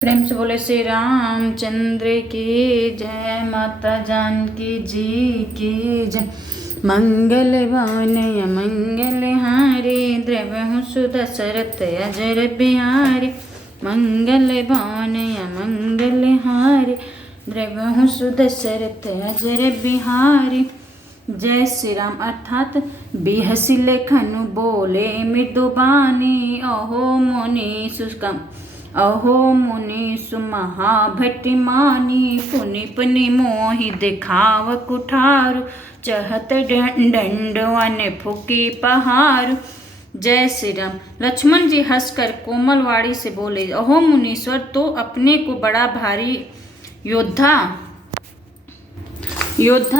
प्रेम से बोले श्री रामचंद्र की जय, माता जानकी जी की जय। मंगल वानय मंगल हारी, द्रवहु सुदशरथ अजर बिहारी। मंगल वानय मंगल हारी, द्रवहु सुदशरथ अजर बिहारी। जय श्री राम अर्थात बिहसी लेखनु बोले मृदुबानी, अहो मुनि सुकम अहो मुनि सुमहाभटि मानी। पुनि पुनि मोहि दिखाव कुठारु, चहत दंडवन फुकी पहारु। जय श्री राम। लक्ष्मण जी हंसकर कोमल वाणी से बोले, अहो मुनीश्वर, तो अपने को बड़ा भारी योद्धा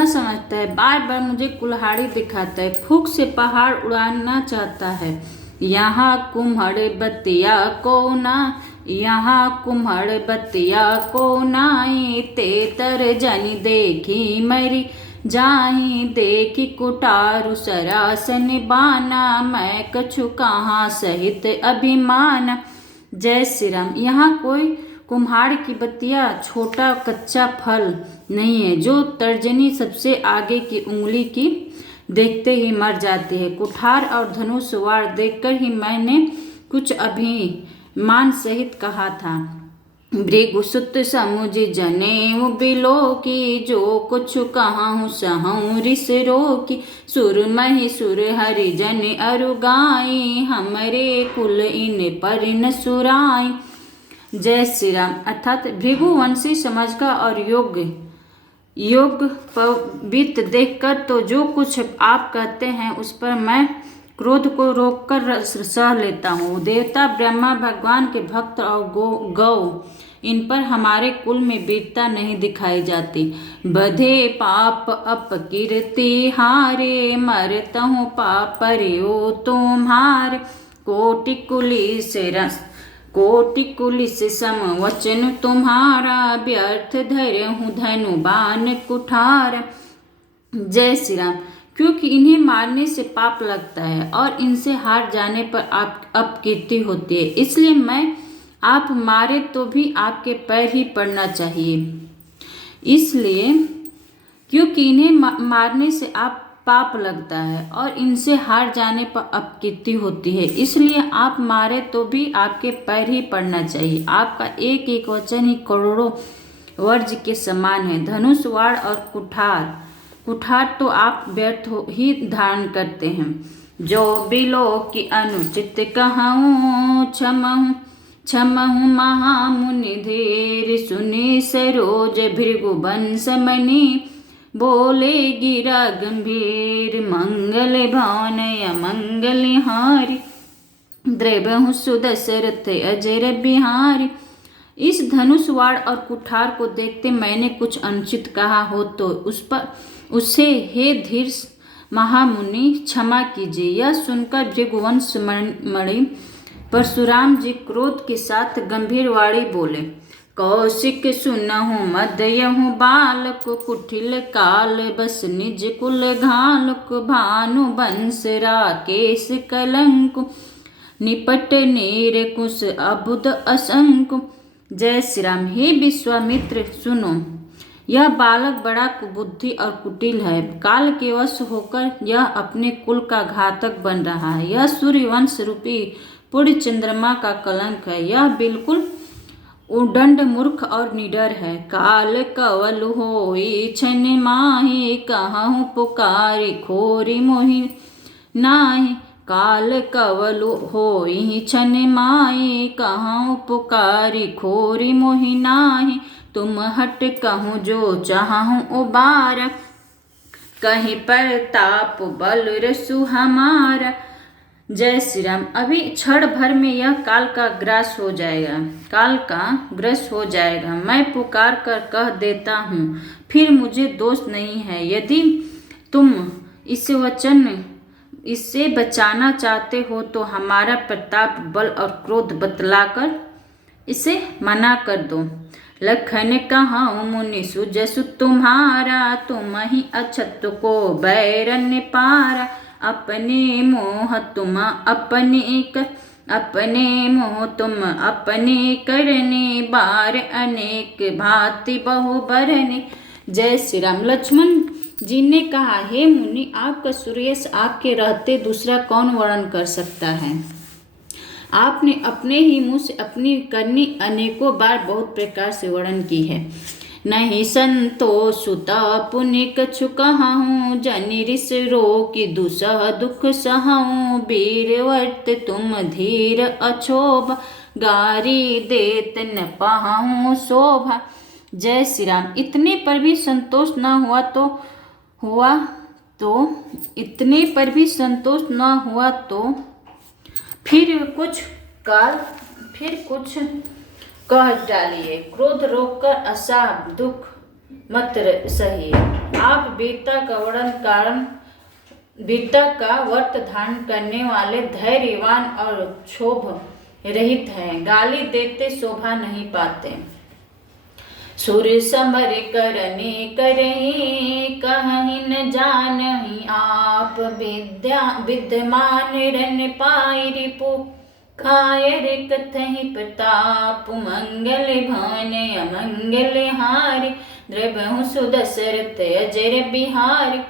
समझता है, बार बार मुझे कुल्हाड़ी दिखाता है, फूक से पहाड़ उड़ाना चाहता है। यहाँ कुम्हड़ बतिया को ना, यहाँ कुम्हड़ बतिया को नाई, ते तर जनि देखी मरी जाही। देखी कुटारु सरासन बाना, मैं कछु कहाँ सहित अभिमान। जय श्री राम। यहाँ कोई कुम्हाड़ की बतिया छोटा कच्चा फल नहीं है, जो तर्जनी सबसे आगे की उंगली की देखते ही मर जाती है। कुठार और धनुष वार देखकर ही मैंने कुछ अभिमान सहित कहा था। भृगुसुत समुझ जनेऊ बिलो की, जो कुछ कहूँ सहूँ रिस रोकी। सुर महि सुर हरिजन अरुगाई, हमरे कुल इन पर न सुराई। जय श्री राम अर्थात भृगुवंशी समझकर और योग पवित्र देखकर तो जो कुछ आप कहते हैं उस पर मैं क्रोध को रोककर सह लेता हूँ। देवता ब्रह्मा भगवान के भक्त और गौ इन पर हमारे कुल में वीरता नहीं दिखाई जाती। बधे पाप अपकीर्ति हारे, मरतहु पापरियो तुम्हारे। कोटि कुलिस सम वचन तुम्हारा, व्यर्थ धरहु धनु बाण कुठार। जय श्री राम। क्योंकि इन्हें मारने से पाप लगता है और इनसे हार जाने पर अपकीर्ति होती है, इसलिए मैं आप मारे तो भी आपके पैर ही पड़ना चाहिए। इसलिए क्योंकि इन्हें मारने से आप पाप लगता है और इनसे हार जाने पर अपकीर्ति होती है, इसलिए आप मारे तो भी आपके पैर ही पड़ना चाहिए। आपका एक एक वचन ही करोड़ों वर्ज के समान है। धनुष वार और कुठार तो आप व्यर्थ ही धारण करते हैं। जो बिलो की अनुचित कहूँ, क्षमहु महामुनि धीर सुनि। सरोज भृगुवंश मणि, बोले गिरा गंभीर। मंगल भानय मंगल हारी, द्रवहु सुदशरथ अजर बिहारी। इस धनुष वार और कुठार को देखते मैंने कुछ अनुचित कहा हो तो उससे हे धीर महामुनि क्षमा कीजिए। यह सुनकर भृगुवंश मणि परशुराम जी क्रोध के साथ गंभीर वाणी बोले, कौशिक सुनहु मदयहु बालक। कुटिल काल बस निज कुल घालक। भानु बंस राकेश कलंक, निपट नीर कुश अबुद असंक। जय श्री राम। हे विश्वामित्र सुनो, यह बालक बड़ा कुबुद्धि और कुटिल है। काल के वश होकर यह अपने कुल का घातक बन रहा है। यह सूर्यवंश रूपी पूर्ण चंद्रमा का कलंक है। यह बिल्कुल उदंड मूर्ख और निडर है। काल कवल होई छन माही, कहूँ पुकारी खोरी मोहि नाही। काल कवल होई छन माही, कहूँ पुकारी खोरी मोहि नाही। तुम हट कहूँ जो चाहूँ उबार, कहीं पर ताप बल रसु हमारा। जय श्री राम। अभी क्षण भर में यह काल का ग्रास हो जाएगा। मैं पुकार कर कह देता हूँ, फिर मुझे दोष नहीं है। यदि तुम इससे बचाना चाहते हो तो हमारा प्रताप बल और क्रोध बतलाकर इसे मना कर दो। लखन कहूँ मुनि सुजसु तुम्हारा, तुम ही अछत को बैरन पारा। अपने मोह तुम अपने अपने मोह तुम अपने करने, बार अनेक भांति बहु बरने। जय श्री राम। लक्ष्मण जी ने कहा, हे मुनि, आपका सूर्ययश आपके रहते दूसरा कौन वर्णन कर सकता है। आपने अपने ही मुँह से अपनी करनी अनेकों बार बहुत प्रकार से वर्णन की है। नहीं संतोषुता पुण्य कछु कहूँ, जनि ऋष रोकि दुसह दुख सहूँ। वीरवर्त तुम धीर अछोभ, गारी देत न पाहूँ शोभा। जय श्री राम। इतने पर भी संतोष न हुआ तो फिर कुछ कह डालिए। क्रोध रोककर असाव दुख मत सहिए। आप वीरता का व्रत धारण करने वाले, धैर्यवान और क्षोभ रहित हैं। गाली देते शोभा नहीं पाते। सुर समर करने करही, कहीं न जानही आप। विद्यमान रन पाई रिपु, खाय रे कथहि प्रताप। मंगल भान अमंगल हारि, द्रवहु सुदशरथ अजर बिहारी।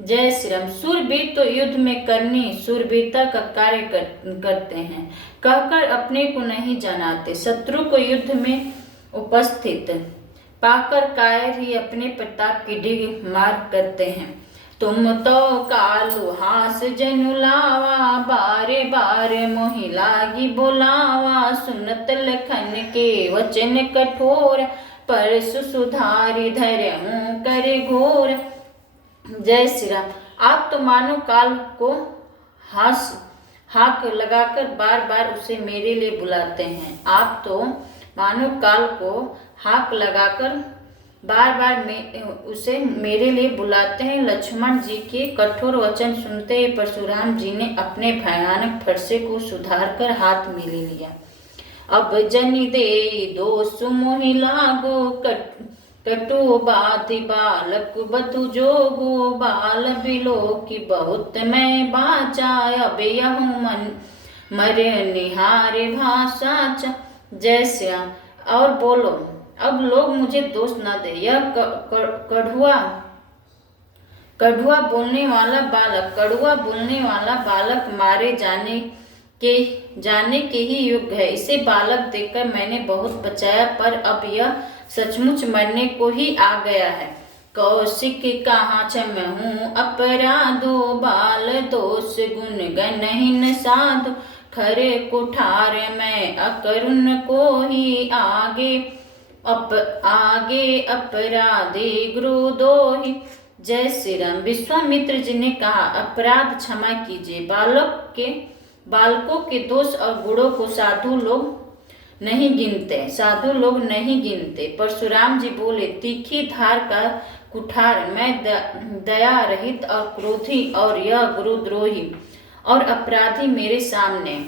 जय श्री राम। सूरवीर तो युद्ध में करनी सूरवीरता का कार्य करते हैं, कहकर अपने को नहीं जनाते। शत्रु को युद्ध में उपस्थित पाकर कायर ही अपने प्रताप की डिग मार करते हैं। तुम तो कालु हास जनु लावा, बारे बारे मोहि लागी बोलावा। सुनत लखन के वचन कठोर, परसु सुधारी धरहूँ करे घोर। जय श्री राम। आप तो मानो काल को हाक लगाकर बार बार उसे मेरे लिए बुलाते हैं। आप तो मानो काल को हाक लगाकर बार बार उसे मेरे लिए बुलाते हैं। लक्ष्मण जी के कठोर वचन सुनते ही परशुराम जी ने अपने भयानक फरसे को सुधार कर हाथ में ले लिया। अब जनि दे दोष मोहि लागो, कटु बाति बालक बधु जोगो। बाल बिलो की बहुत मैं बाचा, अब यहूँ मन मर निहारे भाषा। जय श्याम। और बोलो, अब लोग मुझे दोष न दे। यह कड़ुआ बोलने वाला बालक मारे जाने के ही योग्य है। इसे बालक देखकर मैंने बहुत बचाया, पर अब यह सचमुच मरने को ही आ गया है। कौशिक कहाँ क्षम हूँ अपराधो, बाल दोष गुण गणहीन साधु। खरे कुठार में अकरुण को ही, आगे अपराधी गुरु दोही। जय श्री राम। विश्वामित्र जी ने कहा, अपराध क्षमा कीजिए। बालकों के दोष और गुणों को साधु लोग नहीं गिनते। परशुराम जी बोले, तीखी धार का कुठार मैं दया रहित और क्रोधी, और यह गुरुद्रोही और अपराधी मेरे सामने।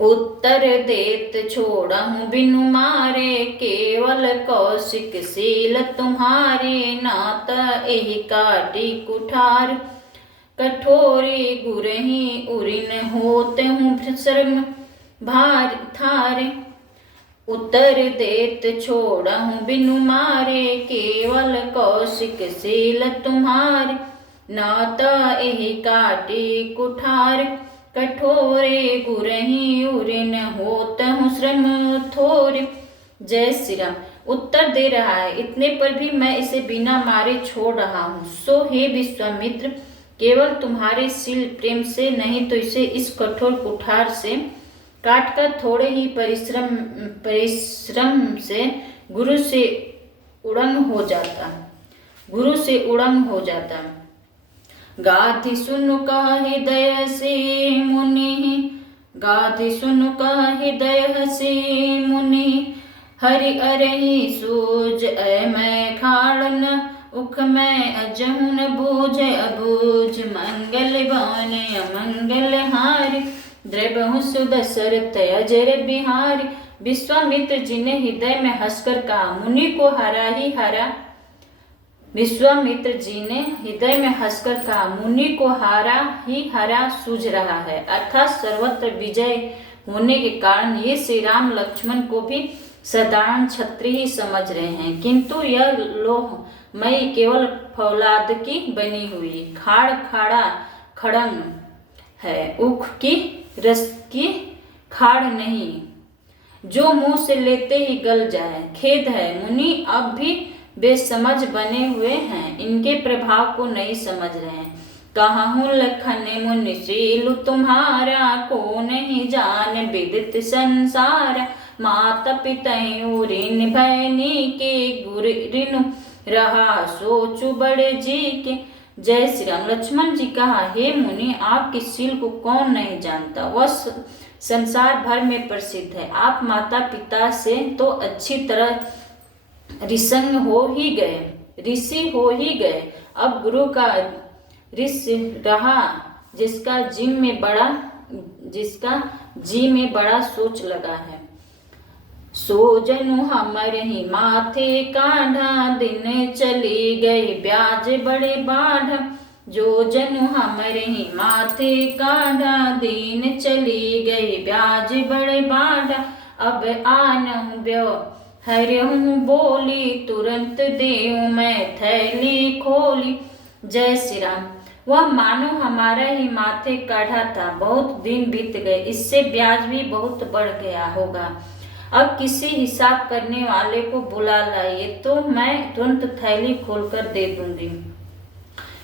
उत्तर देत छोड़हूँ बिनु मारे, केवल कौशिक शील तुम्हारे। नात एहि काटी कुठार, कठोरे गुरही उरिन होत हूँ शर्म भार थारे। उत्तर देत छोड़हूँ बिनु मारे, केवल कौशिक शील तुम्हारे। नात एहि काटी कुठार, कठोरे गुरही उरिन होत हूँ श्रम थोरे। जय श्री राम। उत्तर दे रहा है, इतने पर भी मैं इसे बिना मारे छोड़ रहा हूँ। सो हे विश्वामित्र, केवल तुम्हारे शील प्रेम से, नहीं तो इसे इस कठोर कुठार से काटकर थोड़े ही परिश्रम से गुरु से उड़ंग हो जाता। गाथि सुनु कह हृदय से मुनि, हरि अरहि सूज मैं खाड़न। उख में अजहुन बूझ अबूझ, मंगल बान अमंगल हारि। द्रवहु सुदशरथ अजर बिहारी। विश्वामित्र जी ने हृदय में हंसकर कहा, मुनि को हारा ही हारा सूझ रहा है, अर्थात सर्वत्र विजय होने के कारण ये श्री राम लक्ष्मण को भी साधारण क्षत्रिय ही समझ रहे हैं, किंतु यह लोहमयी केवल फौलाद की बनी हुई खाड़ खाड़ा खड़ंग है, उख की रस की खाड़ नहीं जो मुंह से लेते ही गल जाए। खेद है मुनि अब भी बेसमझ बने हुए हैं, इनके प्रभाव को नहीं समझ रहे हैं। कहूँ लखन मुनि शील तुम्हारा, को नहीं जान विदित संसार। माता पिता ऋण भैनी के गुर ऋण रहा सोचु बड़े जी के। जय श्री राम। लक्ष्मण जी कहा, हे मुनि आपके शील को कौन नहीं जानता, वह संसार भर में प्रसिद्ध है। आप माता पिता से तो अच्छी तरह ऋषंग हो ही गए, ऋषि हो ही गए, अब गुरु का ऋषि रहा जिसका जी में बड़ा सोच लगा है। सो जनु हमरे ही माथे काढ़ा, दिन चली गई ब्याज बड़े बाढ़। जो जनु हमरे ही माथे काढ़ा, दिन चली गई ब्याज बड़े बाढ़। अब आनहु ब्यो हरहूँ बोली, तुरंत देऊँ मैं थैली खोली। जय श्री राम। वह मानो हमारा ही माथे काढ़ा था, बहुत दिन बीत गए, इससे ब्याज भी बहुत बढ़ गया होगा। अब किसी हिसाब करने वाले को बुला लाइए तो मैं तुरंत थैली खोलकर दे दूंगी।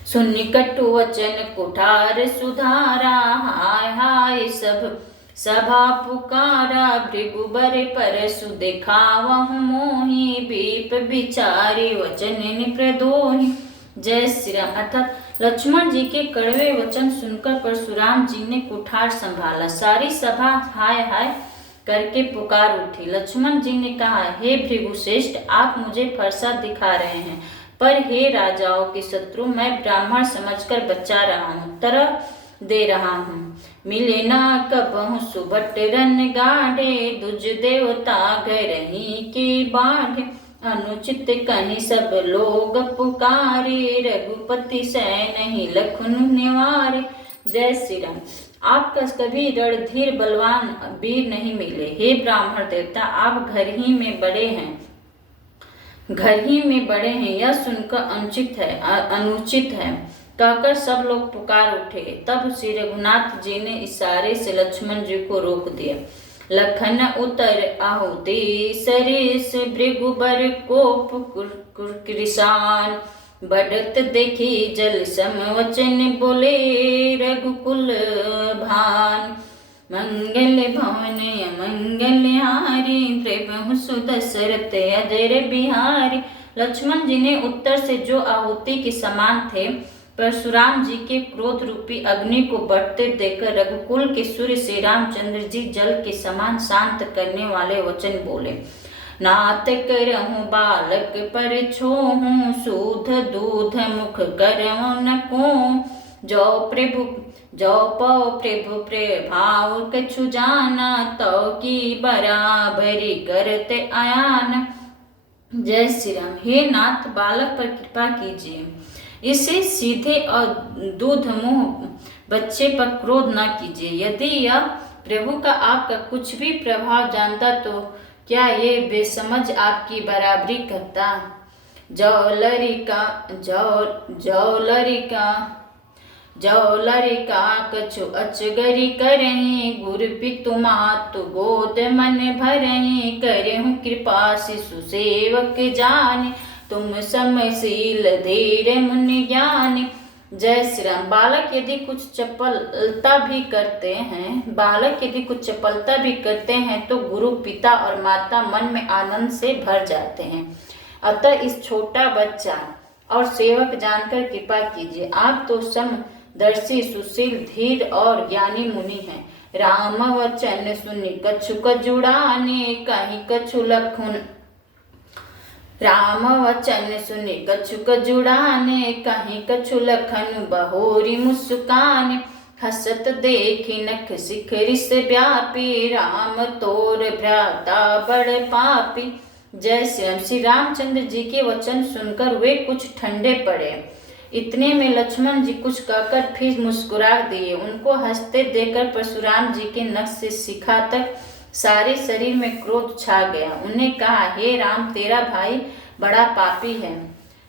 सुन्नी कटु वचन कुठार सुधारा, हाय हाय सब सभा पुकारा। भृगुबर परसु दिखावहु मोहि, बीप बिचारी वचन प्रदोहि। जय श्री राम। अर्थात लक्ष्मण जी के कड़वे वचन सुनकर परशुराम जी ने कुठार संभाला। सारी सभा हाय हाय करके पुकार उठी। लक्ष्मण जी ने कहा, हे भृगुश्रेष्ठ आप मुझे फरसा दिखा रहे हैं, पर हे राजाओं के शत्रु मैं ब्राह्मण समझकर बचा रहा हूँ, तरह दे रहा हूँ। मिले ना कबहु सुबट रन गाढ़े, दुज देवता घर ही की बाढ़। अनुचित कहीं सब लोग पुकारे, रघुपति सै नहीं लखन निवारे। जय श्री राम। आपका कभी रणधीर बलवान वीर नहीं मिले, हे ब्राह्मण देवता आप घर ही में बड़े हैं, यह सुनकर अनुचित है कहकर सब लोग पुकार उठे। तब श्री रघुनाथ जी ने इशारे से लक्ष्मण जी को रोक दिया। लखन उतर आहुति सरिस, भृगुबर कोप कृसान। बढ़त देखी जल सम वचन बोले, रघुकुल भान। मंगल भवन मंगल हारी, प्रभु सुदशरथ अजर बिहारी। लक्ष्मण जी ने उत्तर से जो आहुति के समान थे परशुराम जी के क्रोध रूपी अग्नि को बढ़ते देखकर रघुकुल के सूर्य श्री रामचंद्र जी जल के समान शांत करने वाले वचन बोले। नाथ करहूँ बालक पर छोहूँ, सूध दूध मुख करहूँ न को। जो पौ प्रभु प्रभाव कछु जाना, तो की बराबरी करते आयान। जय श्री राम। हे नाथ बालक पर कृपा कीजिए, इसे सीधे और दूध मुंह बच्चे पर क्रोध न कीजिए। यदि यह प्रभु का आपका कुछ भी प्रभाव जानता तो क्या ये बेसमझ आपकी बराबरी करता। जौलरिका कछु अचगरी करही, गुरु पितु मातु गोद मन भरही। करहूँ कृपा शिशु सेवक जाने, तुम समशील धीर मुनि ज्ञानी। जय श्री राम। बालक यदि कुछ चपलता भी करते हैं तो गुरु पिता और माता मन में आनंद से भर जाते हैं। अतः इस छोटा बच्चा और सेवक जानकर कृपा कीजिए। आप तो समदर्शी सुशील धीर और ज्ञानी मुनि हैं। राम वचन सुनि कछु जुड़ाने, कहीं कछु लखुन। राम वचन सुनि कछु जुड़ाने, कहीं कछु लखन बहोरी मुस्कान। हसत देखी नख शिखरी से व्यापी, राम तोर भ्राता बड़ पापी। जय श्री राम। श्री रामचंद्र जी के वचन सुनकर वे कुछ ठंडे पड़े। इतने में लक्ष्मण जी कुछ कहकर फिर मुस्कुरा दिए। उनको हंसते देखकर परशुराम जी के नख से शिखा तक सारे शरीर में क्रोध छा गया। उन्हें कहा, हे राम, तेरा भाई बड़ा पापी है।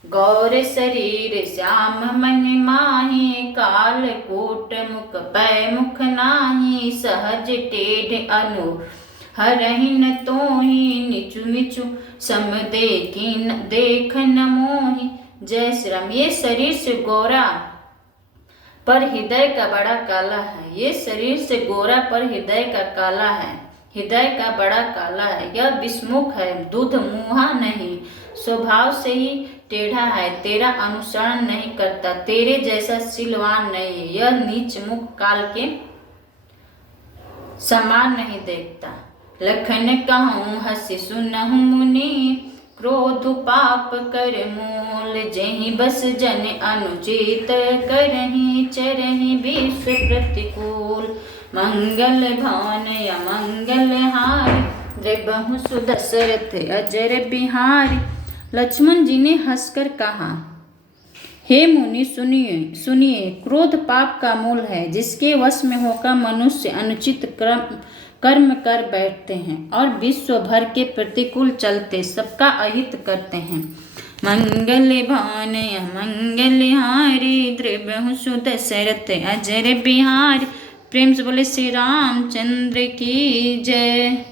गौर शरीर श्याम मन माही, काल कोट मुख पै मुख नाही, सहज टेढ़ अनु हरहिन तोहि, निचु मिचु सम देख न मोहि। जय श्री राम। ये शरीर से गोरा पर हृदय का बड़ा काला है। ये शरीर से गोरा पर हृदय का काला है, हृदय का बड़ा काला है। यह विस्मुख है, दूध मुहा नहीं, स्वभाव से ही टेढ़ा है, तेरा अनुसरण नहीं करता, तेरे जैसा शीलवान नहीं है। यह नीच मुख काल के समान नहीं देखता। लखन कहूँ हंसी सुनहु मुनि, क्रोध पाप कर मूल, जहि बस जन अनुचित करहि, चरहि विश्व प्रतिकूल। मंगल भवन अमंगल हारि, द्रबहु सुदशरथ अजर बिहारी। लक्ष्मण जी ने हंसकर कहा, हे मुनि, सुनिए सुनिए, क्रोध पाप का मूल है, जिसके वश में होकर मनुष्य अनुचित कर्म कर बैठते हैं और विश्व भर के प्रतिकूल चलते सबका अहित करते हैं। मंगल भवन मंगल हारी, द्रबहु सुदशरथ अजर बिहारी। प्रेम से बोले श्री रामचंद्र की जय।